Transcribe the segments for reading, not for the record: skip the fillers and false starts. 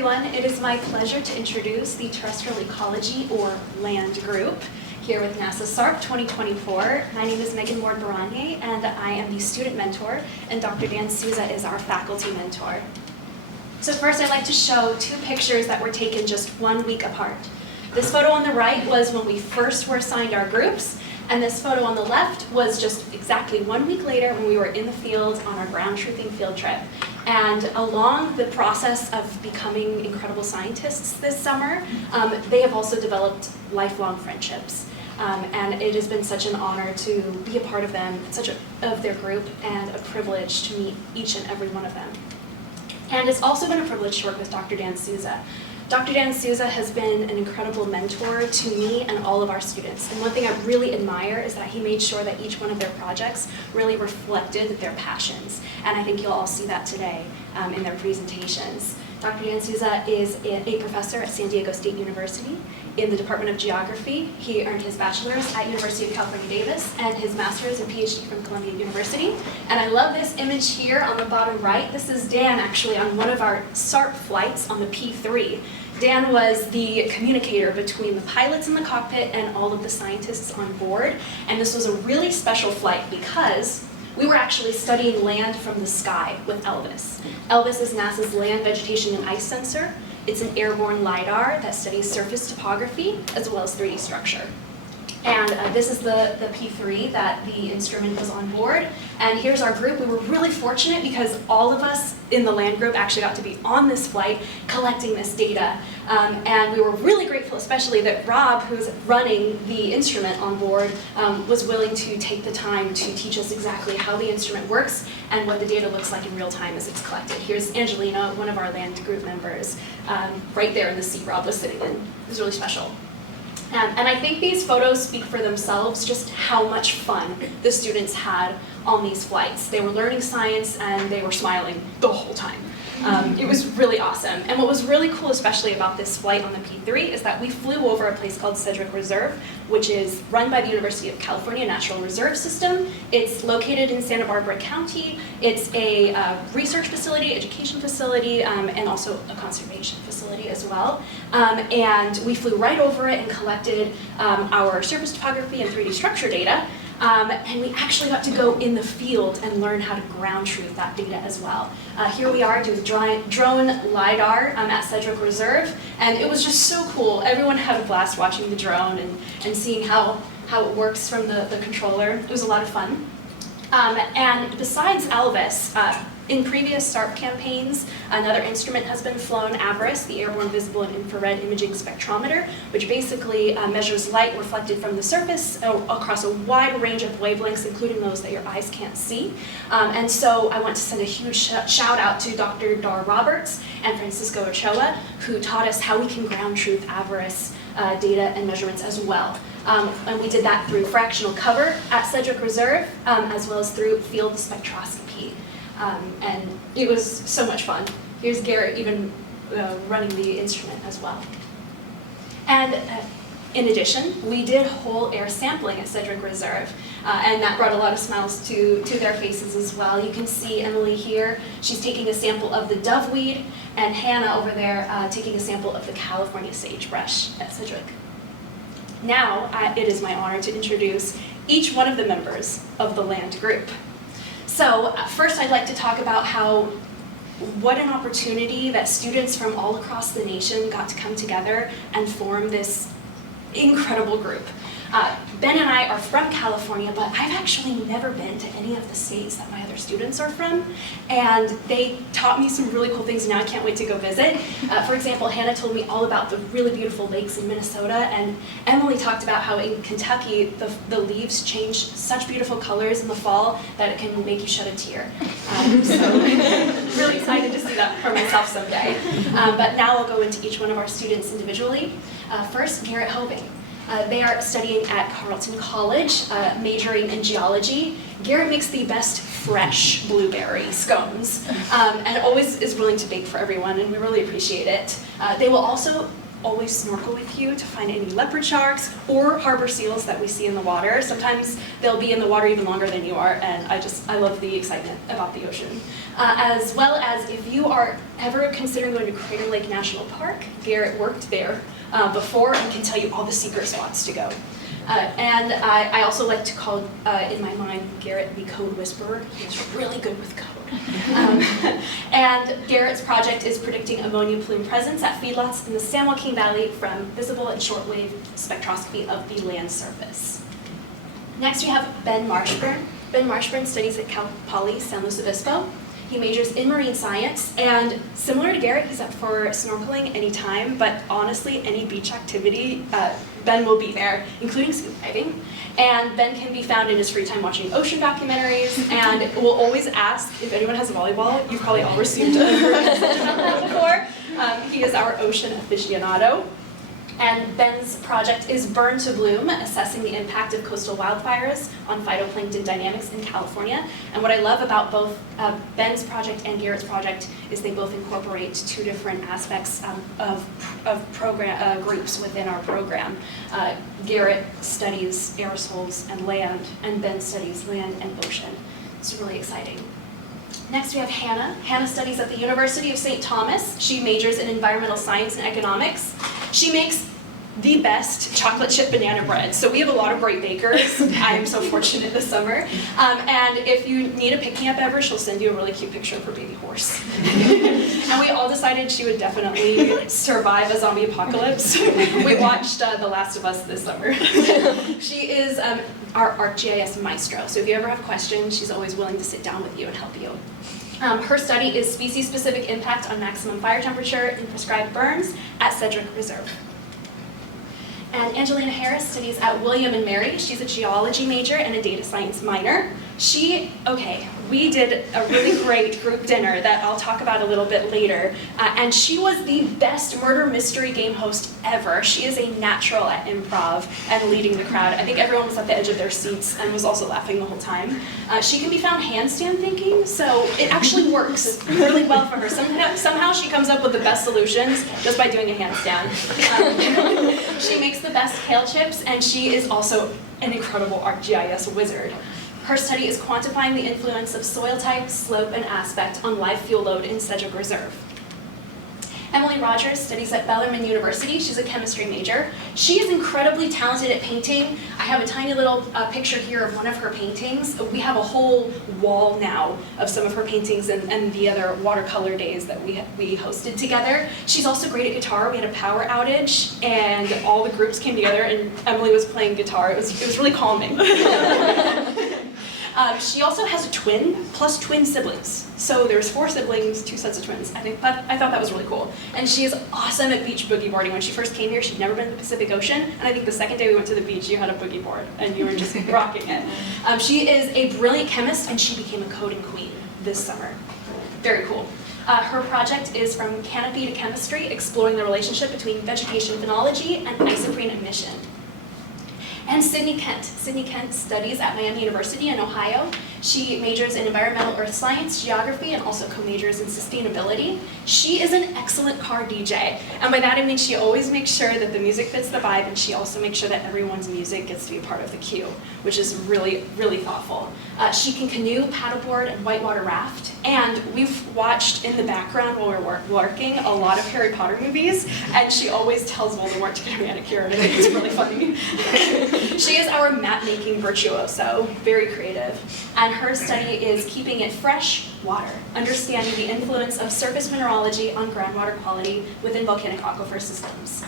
everyone. It is my pleasure to introduce the Terrestrial Ecology, or LAND group, here with NASA SARP 2024. My name is Megan Ward-Baranier, and I am the student mentor, and Dr. Dan Souza is our faculty mentor. So first, I'd like to show two pictures that were taken just 1 week apart. This photo on the right was when we first were assigned our groups, and this photo on the left was just exactly 1 week later when we were in the field on our ground truthing field trip. And along the process of becoming incredible scientists this summer, they have also developed lifelong friendships. And it has been such an honor to be a part of them, of their group, and a privilege to meet each and every one of them. And it's also been a privilege to work with Dr. Dan Souza. Dr. Dan Souza has been an incredible mentor to me and all of our students. And one thing I really admire is that he made sure that each one of their projects really reflected their passions. And I think you'll all see that today in their presentations. Dr. Dan Souza is a professor at San Diego State University in the Department of Geography. He earned his bachelor's at University of California, Davis, and his master's and PhD from Columbia University. And I love this image here on the bottom right. This is Dan actually on one of our SARP flights on the P3. Dan was the communicator between the pilots in the cockpit and all of the scientists on board. And this was a really special flight because we were actually studying land from the sky with ELVIS. ELVIS is NASA's land, vegetation, and ice sensor. It's an airborne LiDAR that studies surface topography as well as 3D structure. And this is the P3 that the instrument was on board. And here's our group. We were really fortunate because all of us in the land group actually got to be on this flight collecting this data. And we were really grateful, especially that Rob, who's running the instrument on board, was willing to take the time to teach us exactly how the instrument works and what the data looks like in real time as it's collected. Here's Angelina, one of our land group members, right there in the seat Rob was sitting in. It was really special. And I think these photos speak for themselves, just how much fun the students had on these flights. They were learning science and they were smiling the whole time. It was really awesome. And what was really cool, especially about this flight on the P3, is that we flew over a place called Sedgwick Reserve, which is run by the University of California Natural Reserve System. It's located in Santa Barbara County. It's a research facility, education facility, and also a conservation facility as well. And we flew right over it and collected our surface topography and 3D structure data. And we actually got to go in the field and learn how to ground truth that data as well. Here we are doing drone LiDAR at Sedgwick Reserve, and it was just so cool. Everyone had a blast watching the drone and seeing how it works from the controller. It was a lot of fun. And besides ELVIS, in previous SARP campaigns, another instrument has been flown, AVIRIS, the Airborne Visible and Infrared Imaging Spectrometer, which basically measures light reflected from the surface across a wide range of wavelengths, including those that your eyes can't see. And so I want to send a huge shout out to Dr. Dar Roberts and Francisco Ochoa, who taught us how we can ground truth AVIRIS data and measurements as well. And we did that through fractional cover at Sedgwick Reserve, as well as through field spectroscopy. And it was so much fun. Here's Garrett even running the instrument as well. And in addition, we did whole air sampling at Sedgwick Reserve, and that brought a lot of smiles to their faces as well. You can see Emily here. She's taking a sample of the doveweed, and Hannah over there taking a sample of the California sagebrush at Sedgwick. Now, it is my honor to introduce each one of the members of the LAND group. So first I'd like to talk about what an opportunity that students from all across the nation got to come together and form this incredible group. Ben and I are from California, but I've actually never been to any of the states that my other students are from, and they taught me some really cool things. Now I can't wait to go visit. For example, Hannah told me all about the really beautiful lakes in Minnesota, and Emily talked about how in Kentucky the leaves change such beautiful colors in the fall that it can make you shed a tear. So really excited to see that for myself someday. But now I'll go into each one of our students individually. First, Garrett Hoving. They are studying at Carleton College, majoring in geology. Garrett makes the best fresh blueberry scones and always is willing to bake for everyone, and we really appreciate it. They will also always snorkel with you to find any leopard sharks or harbor seals that we see in the water. Sometimes they'll be in the water even longer than you are, and I love the excitement about the ocean. As well as if you are ever considering going to Crater Lake National Park, Garrett worked there before and can tell you all the secret spots to go. And I also like to call, in my mind, Garrett the code whisperer. He's really good with code. And Garrett's project is predicting ammonia plume presence at feedlots in the San Joaquin Valley from visible and shortwave spectroscopy of the land surface. Next we have Ben Marshburn. Ben Marshburn studies at Cal Poly San Luis Obispo. He majors in marine science, and similar to Garrett, he's up for snorkeling anytime, but honestly, any beach activity, Ben will be there, including scuba diving. And Ben can be found in his free time watching ocean documentaries, and will always ask if anyone has a volleyball. You've probably all received a message about that before. He is our ocean aficionado. And Ben's project is Burn to Bloom, assessing the impact of coastal wildfires on phytoplankton dynamics in California. And what I love about both Ben's project and Garrett's project is they both incorporate two different aspects of program groups within our program. Garrett studies aerosols and land, and Ben studies land and ocean. It's really exciting. Next we have Hannah. Hannah studies at the University of St. Thomas. She majors in environmental science and economics. She makes the best chocolate chip banana bread. So we have a lot of great bakers. I am so fortunate this summer. And if you need a pick-me-up ever, she'll send you a really cute picture of her baby horse. And we all decided she would definitely survive a zombie apocalypse. We watched The Last of Us this summer. She is our ArcGIS maestro. So if you ever have questions, she's always willing to sit down with you and help you. Her study is species-specific impact on maximum fire temperature in prescribed burns at Sedgwick Reserve. And Angelina Harris studies at William & Mary. She's a geology major and a data science minor. We did a really great group dinner that I'll talk about a little bit later, and she was the best murder mystery game host ever. She is a natural at improv and leading the crowd. I think everyone was at the edge of their seats and was also laughing the whole time. She can be found handstand thinking, so it actually works really well for her. Somehow she comes up with the best solutions just by doing a handstand. She makes the best kale chips, and she is also an incredible ArcGIS wizard. Her study is quantifying the influence of soil type, slope, and aspect on live fuel load in Sedgwick Reserve. Emily Rogers studies at Bellarmine University. She's a chemistry major. She is incredibly talented at painting. I have a tiny little picture here of one of her paintings. We have a whole wall now of some of her paintings and the other watercolor days that we hosted together. She's also great at guitar. We had a power outage, and all the groups came together, and Emily was playing guitar. It was really calming. She also has a twin, plus twin siblings. So there's 4 siblings, 2 sets of twins. I thought that was really cool. And she is awesome at beach boogie boarding. When she first came here, she'd never been to the Pacific Ocean, and I think the second day we went to the beach, you had a boogie board, and you were just rocking it. She is a brilliant chemist, and she became a coding queen this summer. Very cool. Her project is From Canopy to Chemistry, exploring the relationship between vegetation phenology and isoprene emission. And Sydney Kent. Sydney Kent studies at Miami University in Ohio. She majors in environmental earth science, geography, and also co-majors in sustainability. She is an excellent car DJ. And by that I mean she always makes sure that the music fits the vibe, and she also makes sure that everyone's music gets to be a part of the queue, which is really, really thoughtful. She can canoe, paddleboard, and whitewater raft. And we've watched in the background while we're working a lot of Harry Potter movies, and she always tells Voldemort to get a manicure, and I think it's really funny. She is our map-making virtuoso, very creative. And her study is keeping it fresh water, understanding the influence of surface mineralogy on groundwater quality within volcanic aquifer systems.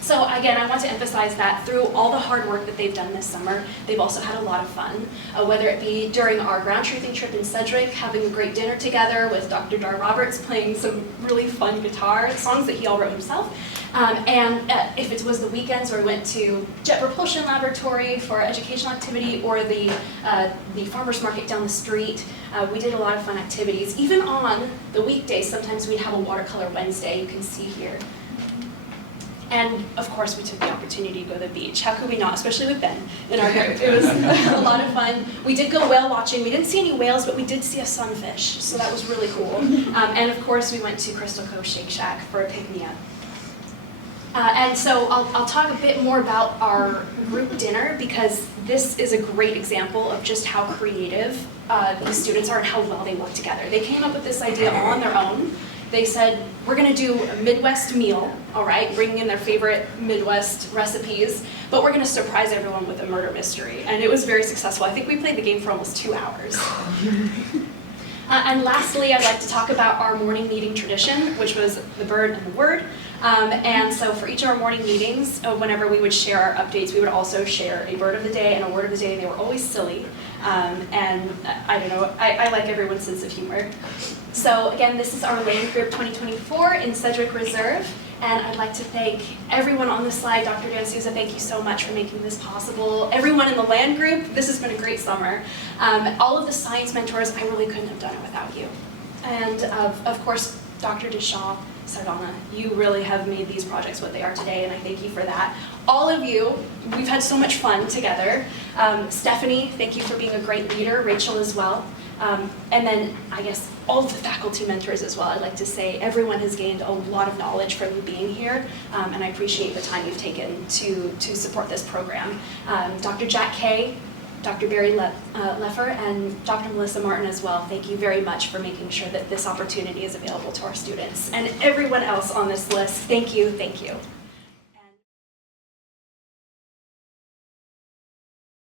So again, I want to emphasize that through all the hard work that they've done this summer, they've also had a lot of fun, whether it be during our ground truthing trip in Sedgwick, having a great dinner together with Dr. Dar Roberts playing some really fun guitar songs that he all wrote himself, and if it was the weekends where we went to Jet Propulsion Laboratory for educational activity, or the farmer's market down the street, we did a lot of fun activities. Even on the weekdays, sometimes we'd have a watercolor Wednesday, you can see here. And of course, we took the opportunity to go to the beach. How could we not, especially with Ben in our group? It was a lot of fun. We did go whale watching. We didn't see any whales, but we did see a sunfish, so that was really cool. And of course, we went to Crystal Cove Shake Shack for a pick-me-up. And so I'll talk a bit more about our group dinner because this is a great example of just how creative these students are and how well they work together. They came up with this idea all on their own. They said, we're gonna do a Midwest meal, all right, bringing in their favorite Midwest recipes, but we're gonna surprise everyone with a murder mystery. And it was very successful. I think we played the game for almost 2 hours. And lastly, I'd like to talk about our morning meeting tradition, which was the bird and the word. And so for each of our morning meetings, whenever we would share our updates, we would also share a bird of the day and a word of the day, and they were always silly. And I don't know, I like everyone's sense of humor. So again, this is our Land Group 2024 in Sedgwick Reserve. And I'd like to thank everyone on the slide. Dr. Dan Souza, thank you so much for making this possible. Everyone in the Land Group, this has been a great summer. All of the science mentors, I really couldn't have done it without you. And of course, Dr. Deshaw, Sardana, you really have made these projects what they are today, and I thank you for that. All of you, we've had so much fun together. Stephanie, thank you for being a great leader, Rachel as well. And then, I guess, all of the faculty mentors as well. I'd like to say everyone has gained a lot of knowledge from you being here, and I appreciate the time you've taken to support this program. Dr. Jack Kay, Dr. Barry Leffer, and Dr. Melissa Martin as well, thank you very much for making sure that this opportunity is available to our students. And everyone else on this list, thank you, thank you.